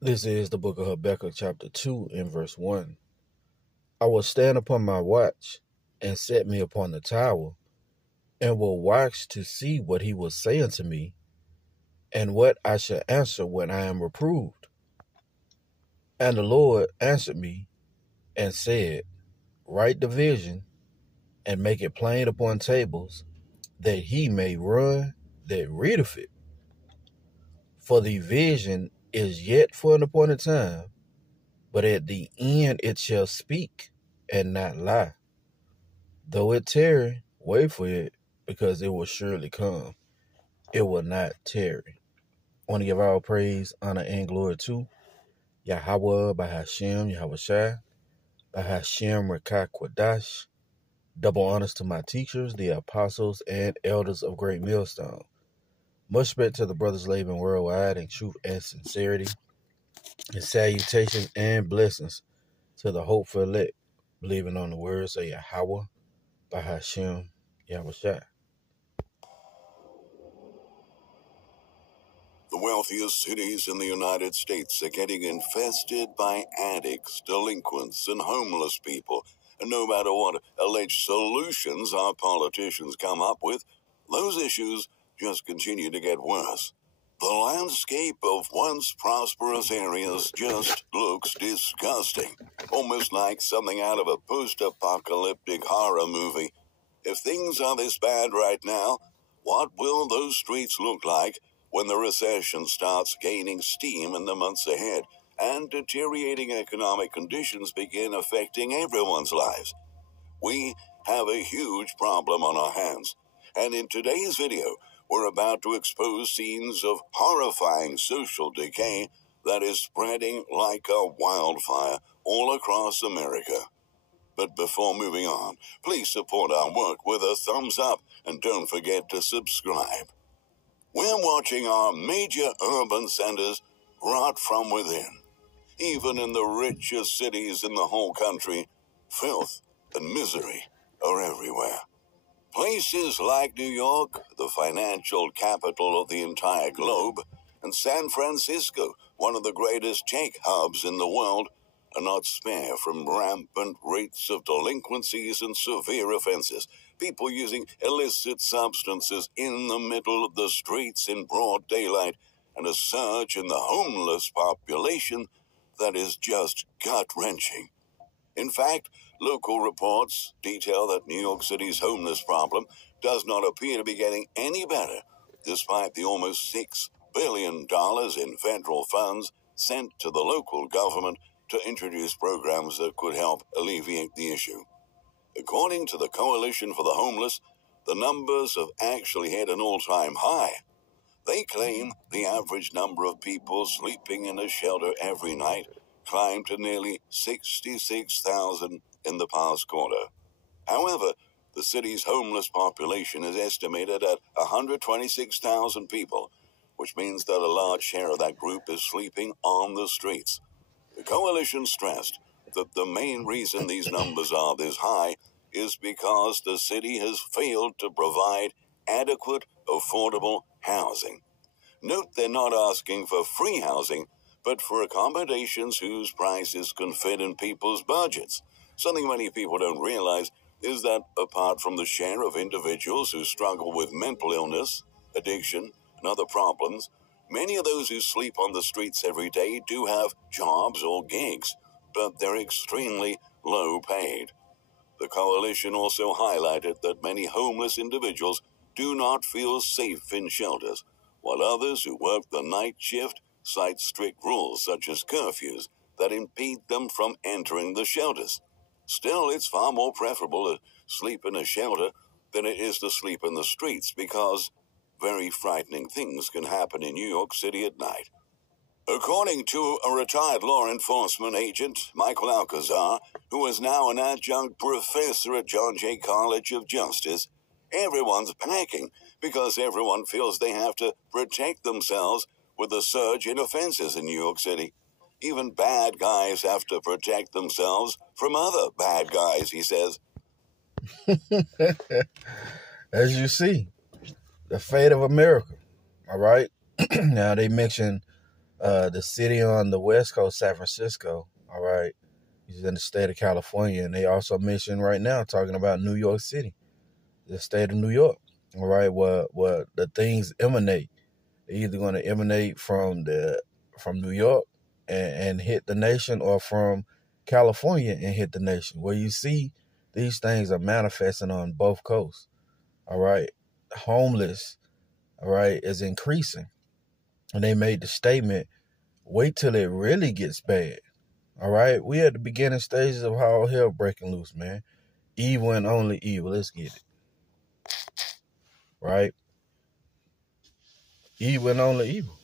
This is the book of Habakkuk, chapter 2, and verse 1. I will stand upon my watch and set me upon the tower, and will watch to see what he will say unto me, and what I shall answer when I am reproved. And the Lord answered me and said, Write the vision, and make it plain upon tables, that he may run that readeth it. For the vision is yet for an appointed time, but at the end it shall speak and not lie. Though it tarry, wait for it, because it will surely come. It will not tarry. I want to give all praise, honor, and glory to Yahawah, bahasham, Yahawashi, bahasham, Rawchaa Qadash. Double honors to my teachers, the apostles and elders of Great Millstone. Much respect to the brothers living worldwide in truth and sincerity. And salutations and blessings to the hopeful elect, believing on the words of Yahawah, bahasham, Yahawashi. The wealthiest cities in the United States are getting infested by addicts, delinquents, and homeless people. And no matter what alleged solutions our politicians come up with, those issues just continue to get worse. The landscape of once prosperous areas just looks disgusting, almost like something out of a post-apocalyptic horror movie. If things are this bad right now, what will those streets look like when the recession starts gaining steam in the months ahead and deteriorating economic conditions begin affecting everyone's lives? We have a huge problem on our hands, and in today's video, we're about to expose scenes of horrifying social decay that is spreading like a wildfire all across America. But before moving on, please support our work with a thumbs up and don't forget to subscribe. We're watching our major urban centers rot from within. Even in the richest cities in the whole country, filth and misery are everywhere. Places like New York, the financial capital of the entire globe, and San Francisco, one of the greatest tech hubs in the world, are not spared from rampant rates of delinquencies and severe offenses. People using illicit substances in the middle of the streets in broad daylight, and a surge in the homeless population that is just gut-wrenching. In fact, local reports detail that New York City's homeless problem does not appear to be getting any better, despite the almost $6 billion in federal funds sent to the local government to introduce programs that could help alleviate the issue. According to the Coalition for the Homeless, the numbers have actually hit an all-time high. They claim the average number of people sleeping in a shelter every night climbed to nearly 66,000 in the past quarter. However, the city's homeless population is estimated at 126,000 people, which means that a large share of that group is sleeping on the streets. The coalition stressed that the main reason these numbers are this high is because the city has failed to provide adequate, affordable housing. Note they're not asking for free housing, but for accommodations whose prices can fit in people's budgets. Something many people don't realize is that apart from the share of individuals who struggle with mental illness, addiction, and other problems, many of those who sleep on the streets every day do have jobs or gigs, but they're extremely low paid. The coalition also highlighted that many homeless individuals do not feel safe in shelters, while others who work the night shift cite strict rules such as curfews that impede them from entering the shelters. Still, it's far more preferable to sleep in a shelter than it is to sleep in the streets because very frightening things can happen in New York City at night. According to a retired law enforcement agent, Michael Alcazar, who is now an adjunct professor at John Jay College of Justice, everyone's panicking because everyone feels they have to protect themselves with the surge in offenses in New York City. Even bad guys have to protect themselves from other bad guys, he says. As you see, the fate of America, all right? Now, they mention The city on the west coast, San Francisco, all right, is in the state of California. And they also mentioned right now talking about New York City, the state of New York, all right, where the things emanate. They're either going to emanate from New York and hit the nation, or from California and hit the nation. Where you see these things are manifesting on both coasts. All right. Homeless, all right, is increasing. And they made the statement, wait till it really gets bad. All right. We at the beginning stages of how hell breaking loose, man. Evil and only evil. Let's get it. Right? Evil and only evil.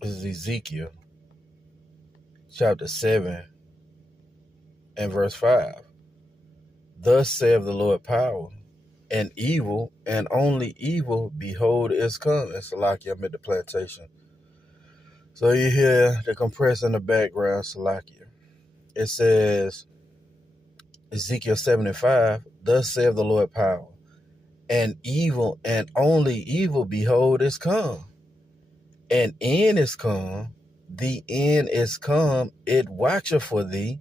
This is Ezekiel chapter 7 and verse 5. Thus saith the Lord power, and evil and only evil, behold, is come. And Salakia, I'm at the plantation. So you hear the compressor in the background, Salakia. It says, Ezekiel 7 and 5, thus saith the Lord power, and evil and only evil, behold, is come. And end is come, the end is come, it watcheth for thee,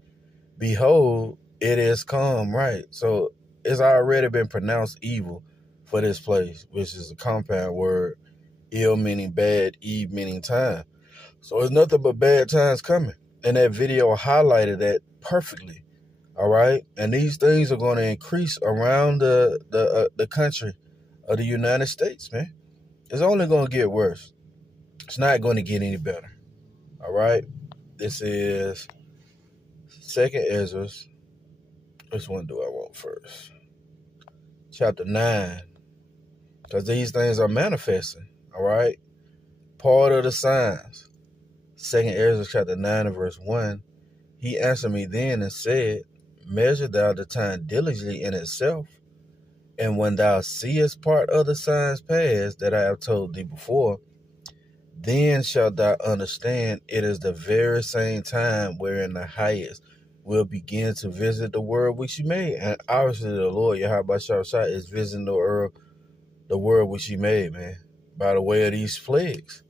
behold, it is come, right? So it's already been pronounced evil for this place, which is a compound word, ill meaning bad, eve meaning time. So it's nothing but bad times coming. And that video highlighted that perfectly, all right? And these things are going to increase around the country of the United States, man. It's only going to get worse. It's not going to get any better, all right? This is 2nd Ezra. Which one do I want first? Chapter 9. Because these things are manifesting, all right? Part of the signs. 2nd Ezra chapter 9 and verse 1. He answered me then and said, measure thou the time diligently in itself, and when thou seest part of the signs past that I have told thee before, then shalt thou understand it is the very same time wherein the highest will begin to visit the world which he made. And obviously the Lord Yahawah is visiting the world which he made, man, by the way of these plagues,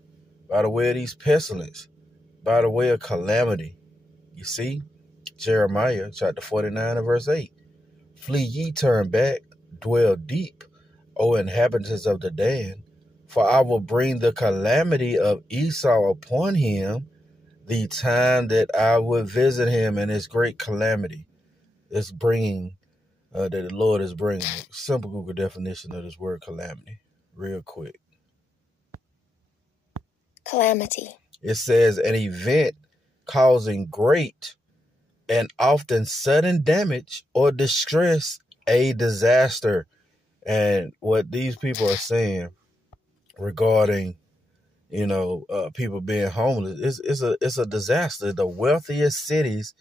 by the way of these pestilence, by the way of calamity. You see, Jeremiah chapter 49 and verse 8. Flee ye, turn back, dwell deep, O inhabitants of the Dan, for I will bring the calamity of Esau upon him, the time that I would visit him, and his great calamity. It's bringing, that the Lord is bringing. Simple Google definition of this word calamity, real quick. Calamity. It says an event causing great and often sudden damage or distress, a disaster. And what these people are saying regarding, people being homeless, it's a disaster. The wealthiest cities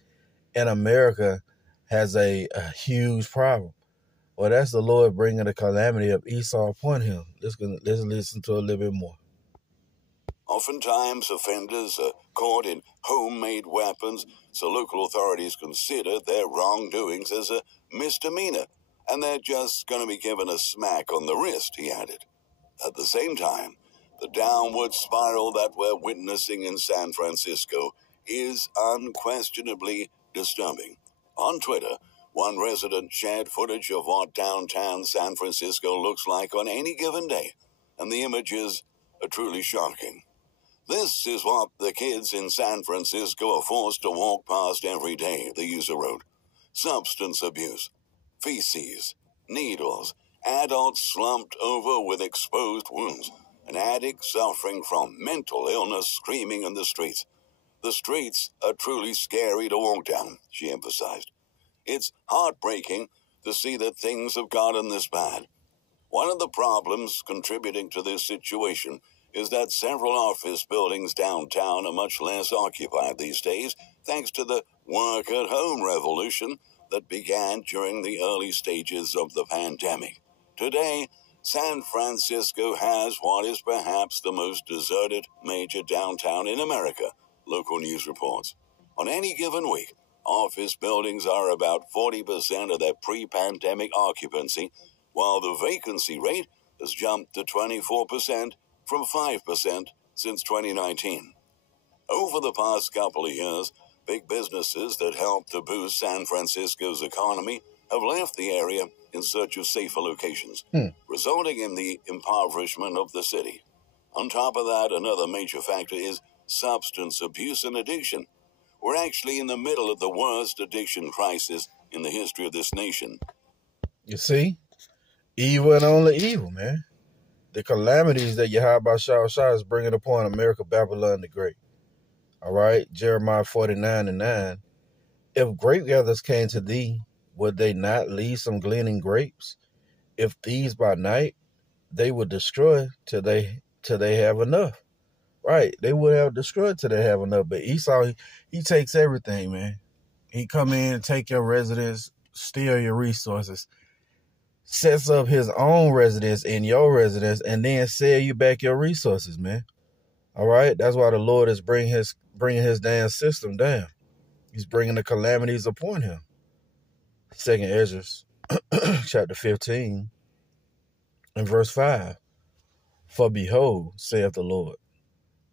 in America has a huge problem. Well, that's the Lord bringing the calamity of Esau upon him. Let's listen to a little bit more. Oftentimes, offenders are caught in homemade weapons, so local authorities consider their wrongdoings as a misdemeanor, and they're just going to be given a smack on the wrist, he added. At the same time, the downward spiral that we're witnessing in San Francisco is unquestionably disturbing. On Twitter, one resident shared footage of what downtown San Francisco looks like on any given day, and the images are truly shocking. This is what the kids in San Francisco are forced to walk past every day, the user wrote. Substance abuse, feces, needles, adults slumped over with exposed wounds, an addict suffering from mental illness screaming in the streets. The streets are truly scary to walk down, she emphasized. It's heartbreaking to see that things have gotten this bad. One of the problems contributing to this situation is that several office buildings downtown are much less occupied these days, thanks to the work-at-home revolution that began during the early stages of the pandemic. Today, San Francisco has what is perhaps the most deserted major downtown in America, local news reports. On any given week, office buildings are about 40% of their pre-pandemic occupancy, while the vacancy rate has jumped to 24% from 5% since 2019. Over the past couple of years, big businesses that helped to boost San Francisco's economy have left the area in search of safer locations, resulting in the impoverishment of the city. On top of that, another major factor is substance abuse and addiction. We're actually in the middle of the worst addiction crisis in the history of this nation. You see? Evil and only evil, man. The calamities that Yahawah is bringing upon America, Babylon the Great. All right? Jeremiah 49:9. If grape gatherers came to thee, would they not leave some gleaning grapes? If thieves by night, they would destroy till they have enough. Right? They would have destroyed till they have enough. But Esau, he takes everything, man. He come in, take your residence, steal your resources, sets up his own residence in your residence, and then sell you back your resources, man. All right? That's why the Lord is bringing his damn system down. He's bringing the calamities upon him. 2nd Ezra, chapter 15, and verse 5. For behold, saith the Lord,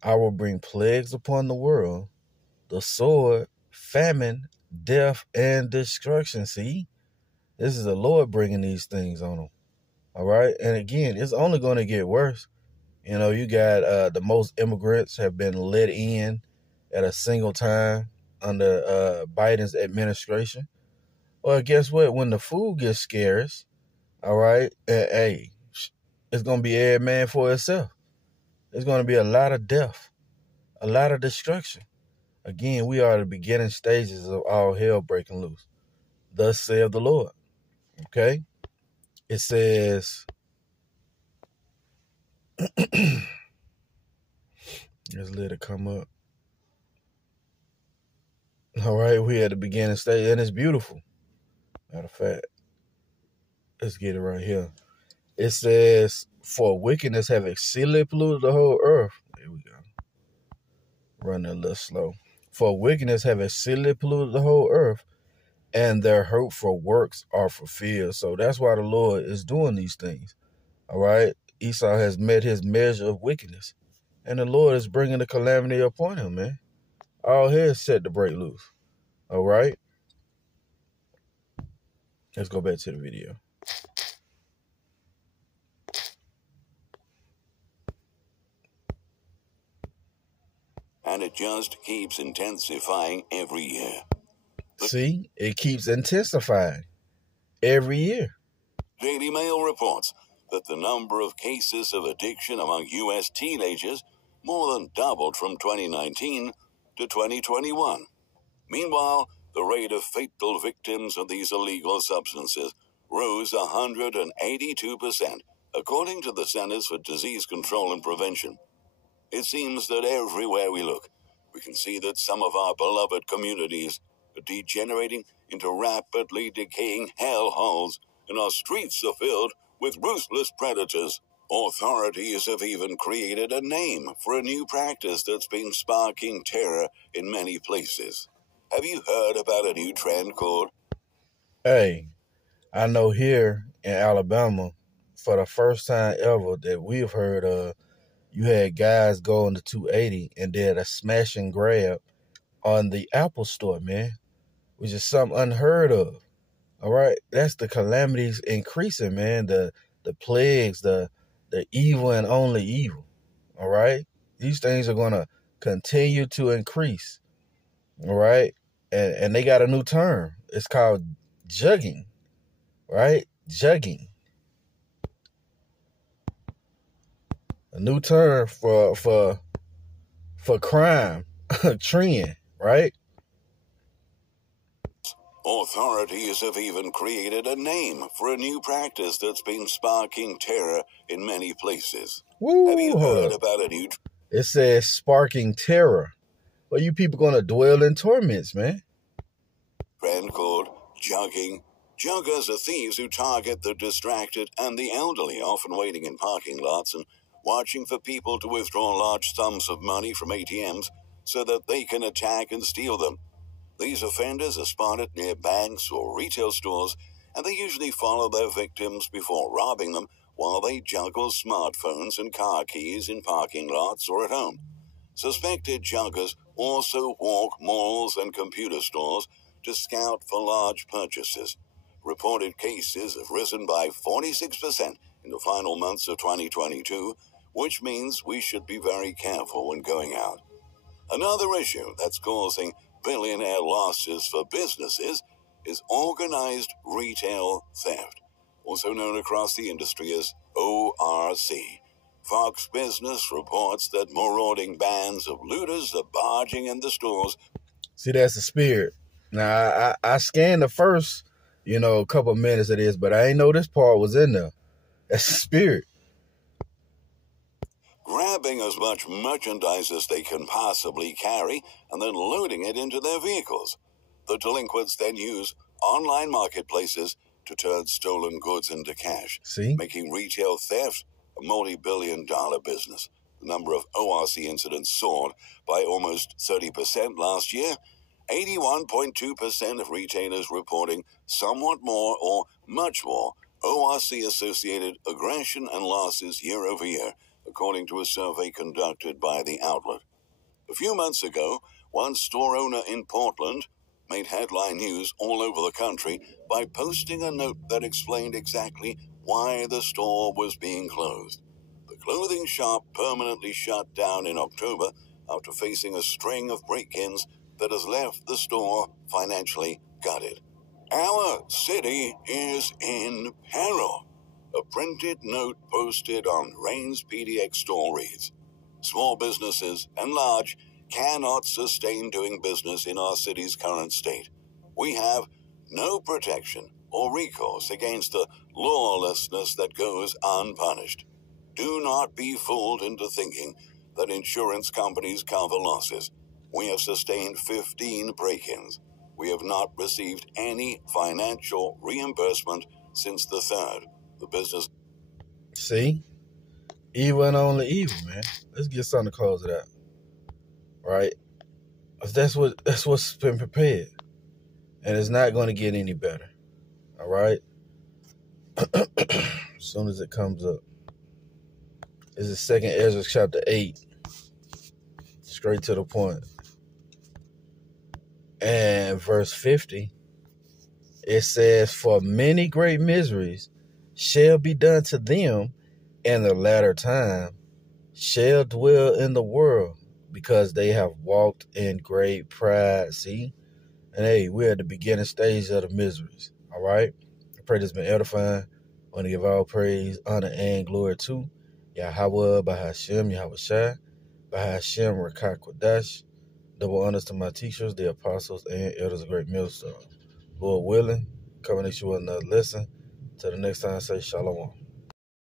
I will bring plagues upon the world, the sword, famine, death, and destruction. See? This is the Lord bringing these things on them. All right? And again, it's only going to get worse. You know, you got the most immigrants have been let in at a single time under Biden's administration. Well, guess what? When the food gets scarce, all right, hey, it's going to be every man for itself. There's going to be a lot of death, a lot of destruction. Again, we are at the beginning stages of all hell breaking loose. Thus saith the Lord. Okay? It says, let's let it come up. All right, we at the beginning stage, and it's beautiful. Matter of fact, let's get it right here. It says, for wickedness have exceedingly polluted the whole earth. There we go. Running a little slow. For wickedness have exceedingly polluted the whole earth, and their hurtful works are fulfilled. So that's why the Lord is doing these things. All right? Esau has met his measure of wickedness, and the Lord is bringing the calamity upon him, man. All hell is set to break loose. All right? Let's go back to the video. And it just keeps intensifying every year. See, it keeps intensifying every year. Daily Mail reports that the number of cases of addiction among U.S. teenagers more than doubled from 2019 to 2021. Meanwhile, the rate of fatal victims of these illegal substances rose 182%, according to the Centers for Disease Control and Prevention. It seems that everywhere we look, we can see that some of our beloved communities are degenerating into rapidly decaying hellholes, and our streets are filled with ruthless predators. Authorities have even created a name for a new practice that's been sparking terror in many places. Have you heard about a new trend called? Hey, I know here in Alabama, for the first time ever that we've heard of, you had guys go into 280 and did a smash and grab on the Apple store, man, which is something unheard of. All right, that's the calamities increasing, man. The plagues, the evil and only evil. All right, these things are gonna continue to increase. All right, and they got a new term. It's called jugging. Right, jugging. A new term for crime, trend, right? Authorities have even created a name for a new practice that's been sparking terror in many places. Woo, have you heard about a new? It says sparking terror. Well, you people gonna dwell in torments, man. Trend called jugging. Juggers are thieves who target the distracted and the elderly, often waiting in parking lots and watching for people to withdraw large sums of money from ATMs so that they can attack and steal them. These offenders are spotted near banks or retail stores, and they usually follow their victims before robbing them while they juggle smartphones and car keys in parking lots or at home. Suspected juggers also walk malls and computer stores to scout for large purchases. Reported cases have risen by 46% in the final months of 2022, which means we should be very careful when going out. Another issue that's causing billionaire losses for businesses is organized retail theft, also known across the industry as ORC. Fox Business reports that marauding bands of looters are barging in the stores. See, that's the spirit. Now, I scanned the first, couple of minutes of this, but I ain't know this part was in there. That's the spirit. Grabbing as much merchandise as they can possibly carry and then loading it into their vehicles. The delinquents then use online marketplaces to turn stolen goods into cash, making retail theft a multi-billion-dollar business. The number of ORC incidents soared by almost 30% last year. 81.2% of retailers reporting somewhat more or much more ORC-associated aggression and losses year over year, according to a survey conducted by the outlet. A few months ago, one store owner in Portland made headline news all over the country by posting a note that explained exactly why the store was being closed. The clothing shop permanently shut down in October after facing a string of break-ins that has left the store financially gutted. Our city is in peril. A printed note posted on Rain's PDX store reads, "Small businesses and large cannot sustain doing business in our city's current state. We have no protection or recourse against the lawlessness that goes unpunished. Do not be fooled into thinking that insurance companies cover losses. We have sustained 15 break-ins. We have not received any financial reimbursement since the 3rd. The business..." See? Evil and only evil, man. Let's get something to close it out. Right? That's what's been prepared. And it's not going to get any better. All right? As soon as it comes up. This is 2nd Ezra chapter 8. Straight to the point. And verse 50. It says, "For many great miseries shall be done to them in the latter time, shall dwell in the world, because they have walked in great pride." See? And hey, we're at the beginning stage of the miseries. All right? I pray this has been edifying. I want to give all praise, honor, and glory to Yahawah, bahasham, Yahawashi, bahasham, Rawchaa Qadash. Double honors to my teachers, the apostles, and elders of great millstone. Lord willing, coming at you with another lesson. Till the next time, say shalom.